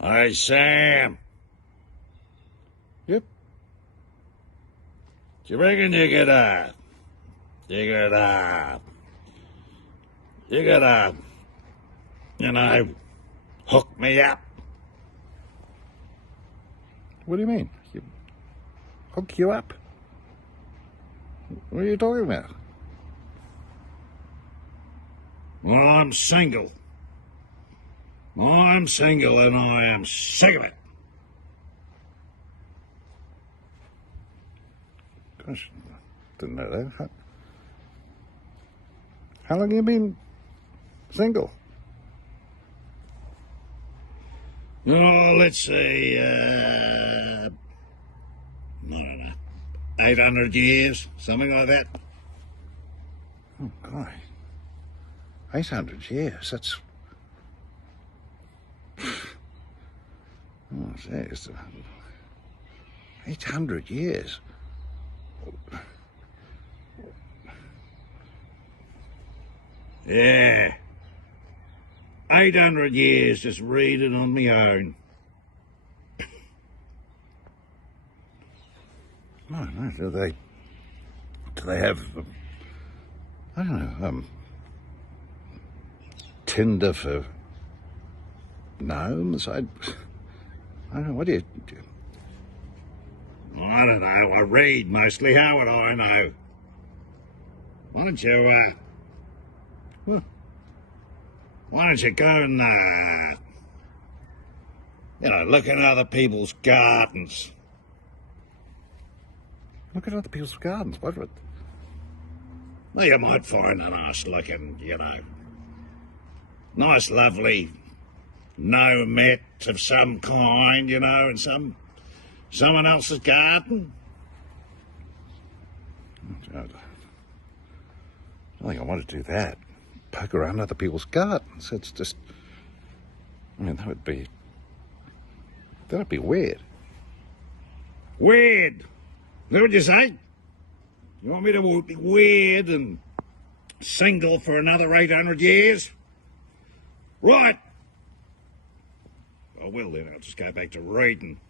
Hey, Sam. Yep. Do you reckon you could, you know, hook me up? What do you mean? Hook you up? What are you talking about? Well, I'm single. I'm single and I am sick of it. Gosh, didn't know that. How long have you been single? Oh, let's see, I don't know, 800 years, something like that. Oh, God. 800 years, that's... Oh, jeez. 800 years. Yeah. 800 years just reading on me own. No, do they have, I don't know, Tinder for gnomes? I don't know, what do you... I don't know, I read mostly, how would I know? Why don't you, why don't you go and, look at other people's gardens? Look at other people's gardens, what would... Well, you might find a nice looking, nice lovely gnome of some kind, in someone else's garden. I don't think I want to do that. Poke around other people's gardens. It's just... I mean, that'd be weird. Weird? Is that what you say? You want me to be weird and single for another 800 years? Right. Oh, well, then I'll just go back to reading.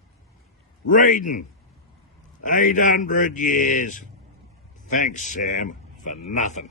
Reading. 800 years. Thanks, Sam, for nothing.